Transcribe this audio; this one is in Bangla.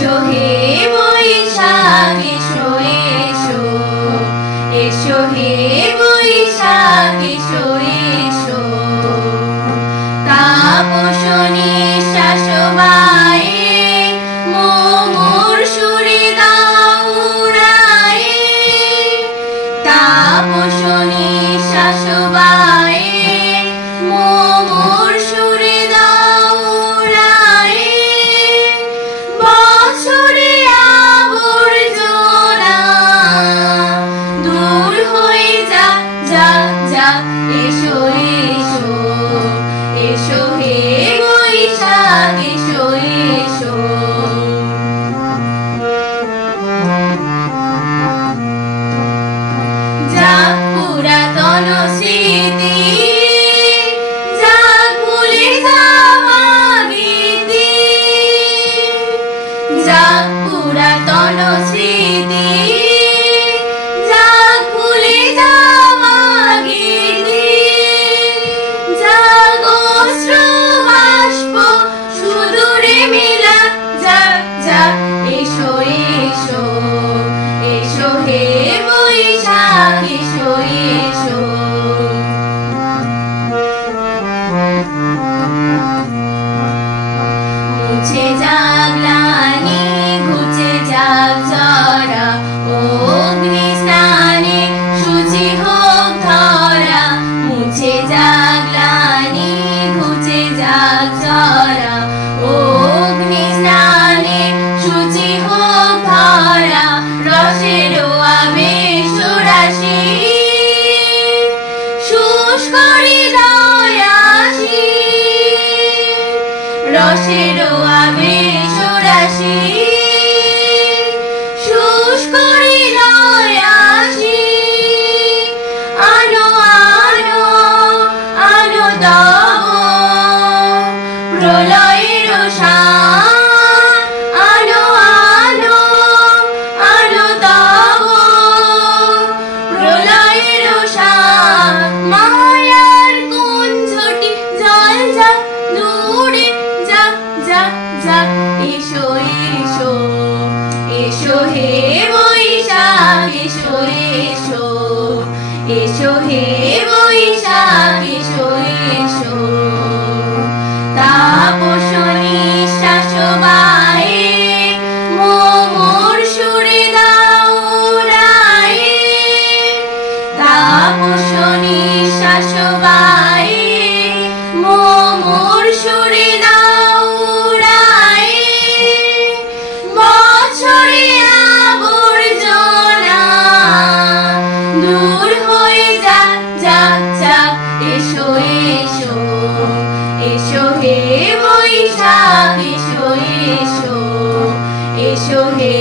এসো হে বৈশাখ এসো এসো, এসো হে বৈশাখ এসো এসো। তাপস নিঃশ্বাস বায়ে মোর সুরে দাও উড়ায়ে, তাপস নিঃশ্বাস বায়ে মোর সুরে দাও উড়ায়ে। বছরে আবর্জনা দূর হয়ে যাক যাক যাক, এসো এসো, এসো হে বৈশাখ এসো এসো। যাক পুরাতন স্মৃতি, যাক ভুলে যাওয়া গীতি, যাক পুরাতন স্মৃতি, যাক ভুলে যাওয়া গীতি, যাক অশ্রু বাষ্প সুদূরে মেলা যাক যাক, এসো এসো, এসো হে বৈশাখ এসো এসো। মুছে যাক গ্লানি ঘুচে যাক জরা, অগ্নি স্নানে শুচি হোক ধরা। মুছে যাক গ্লানি ঘুচে যাক জরা, অগ্নি স্নানে শুচি হোক ধরা। রসের আবেশ রাশি শুষ্ক হৃদয় আসি, রসের আবেশ রাশি শুষ্ক হৃদয় আসি। আনো আনো আনো তব প্রলয়ের শান, আনো আনো আনো তব প্রলয়ের শান। মায়ার কুঞ্জটি জল যাক দূরে যাক যাক যাক, এসো এসো, এসো হে বৈশাখ এসো এসো, এসো হে বৈশাখ এসো এসো। তাপস নিঃশ্বাস বায়ে মোর সুরে দাও উড়ায়ে, তাপস নিঃশ্বাস বায়ে মোর সুরে দাও উড়ায়ে। বছরে আবর্জনা দূর হয়ে যাক যাক যাক, এসো এসো, এসো হে বৈশাখ এসো এসো, এসো হে